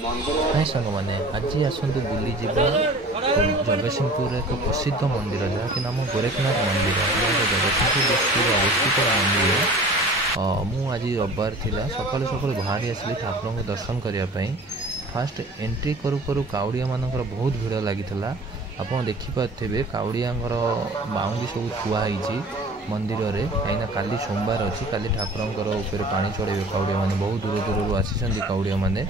हाय सांग मैंने आज आसतु बुली जावा जगतसिंहपुर एक प्रसिद्ध मंदिर जहाँकि नाम गोरखनाथ मंदिर जगतसिंहपुर डिस्ट्रिक्ट अवस्थित मंदिर। मु आज रविवार थिला सकाल सकाल बाहरी आसली ठाकुर को दर्शन करने। फास्ट एंट्री करू करू काउड़िया मानकर बहुत भीड़ लगी आप देखिपे काउड़िया बाउंडी सब थुआई मंदिर में कहीं काली सोमवार अच्छी काली ठाकुर ऊपर पानी चढ़े काउड़िया मैंने बहुत दूर दूर आसी काउड़िया मैंने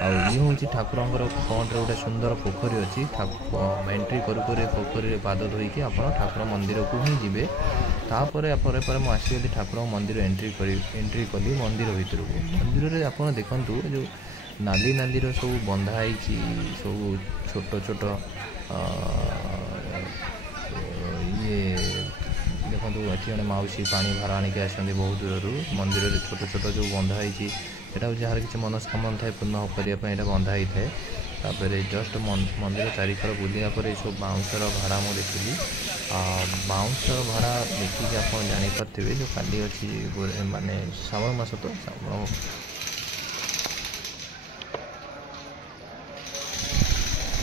ये हूँ ठाकुर फ्रंट गोटे सुंदर पोखरी अच्छी एंट्री करू पोखरी पाद धोईकी आप ठाकुर मंदिर को ही जी तापर मुझे ठाकुर मंदिर एंट्री कली मंदिर भितर को मंदिर में आप देखु जो नाली नाली सब बंधाई सब छोट छोट ये देखो ये मौसी पानी भार आणिक आसती बहुत दूर मंदिर में छोट छोट जो बंधाई यहाँ जार किसी मनस्कामना थाए पूर्ण करने बंधाई थाए। तापर जस्ट मंदिर चारिखर बुलिया पर सब बाउंसर भाड़ा मुझे देखी बाउंसर भाड़ा देखिए आप जापारे जो काली अच्छी माने श्रावण मास तो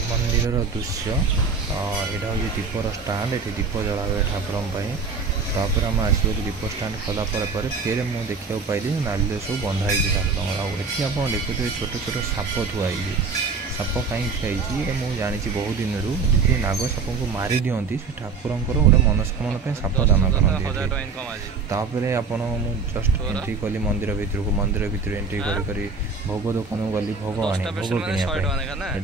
मंदिर दृश्य यहाँ हूँ दीपर स्टाण्ड ये दीप जला हुए ठाकुर तापर आम आसो दीप स्टाण्ड कलापर फिर मुझे देखा पाइली नाली सब बंधाई ठाकुर आती आप देखुए छोट छोट साप थुआई साप कहीं थी मुझे जानी बहुत दिन रू नाग साप को मारी दिखती से ठाकुर गोटे मनस्कामना साप दान करपर आपण जस्ट एंट्री कली मंदिर भितर एंट्री कर भोग दुकान गली भोग आनी भोग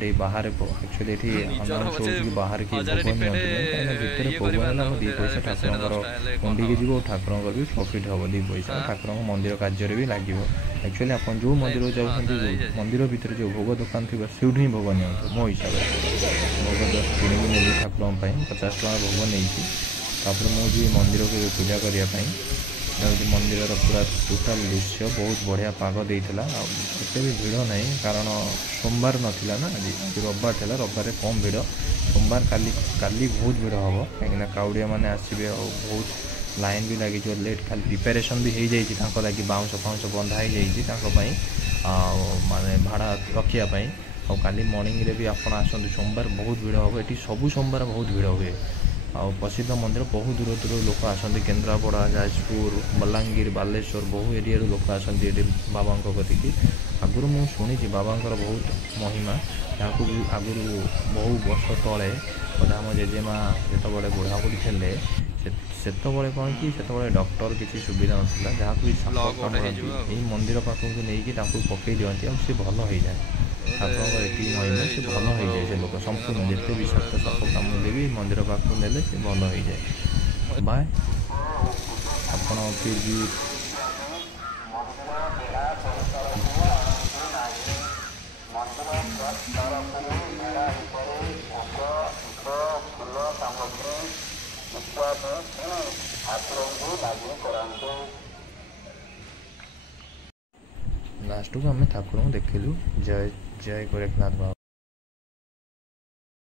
कि बाहर एक्चुअली अनाउंस हो बाहर की भोग भितर भोग आना दी पैसा ठाकुर कुंडी की जीव ठाकुर भी प्रॉफिट हम दी पैसा ठाकुर मंदिर कार्य भी लगे एक्चुअली आप जो मंदिर जाऊँ मंदिर भितर जो भोग दुकान थी से भोग नि मो हिसाब से भोग जस्ट कि ठाकुर 50 टका भोग नहीं मुझे मंदिर को पूजा करने मंदिर पूरा टोटाल दृश्य बहुत बढ़िया पाग देता एत भी भीड़ ना कारण सोमवार नाला ना आज रविवार था रविवार कम भीड़ सोमवार काली बहुत भीड़ हम कहीं काउड़िया मैंने आसवे बहुत लाइन भी लगी लेट खाली प्रिपेरेसन भी हो जाए लगी बाउंस फाउंस बंधा हो माने भाड़ा रखापी और काली मॉर्निंग रे भी आप आसते सोमवार बहुत भीड़ हम ये सबू सोमवार बहुत भीड़ हुए आ प्रसिद्ध मंदिर बहुत दूर दूर लोक आसते केन्द्रापड़ा जाजपुर बलांगीर बालेश्वर बहु एरिया लोक आसती बाबा कतिकी आगुरी मुझे शुणी बाबा बहुत महिमा जहाँ भी आगुरी बहु वर्ष तले बोधा आम जेजेमा जो बुढ़ा बुढ़ी थे से कौन कि डॉक्टर किसी सुविधा ना जहाँ भी यही मंदिर पाखक नहीं पकई दिखती और सी भल हो जाए ठाकुर ये महिमा से भल हो जाए से लोक संपूर्ण जिते विषाक्त साप कामुले भी मंदिर पाखक ने से भल हो जाए बाय आप फिर भी लास्ट को आम ठाकुर देखिलु जय जय गोरखनाथ बाबा।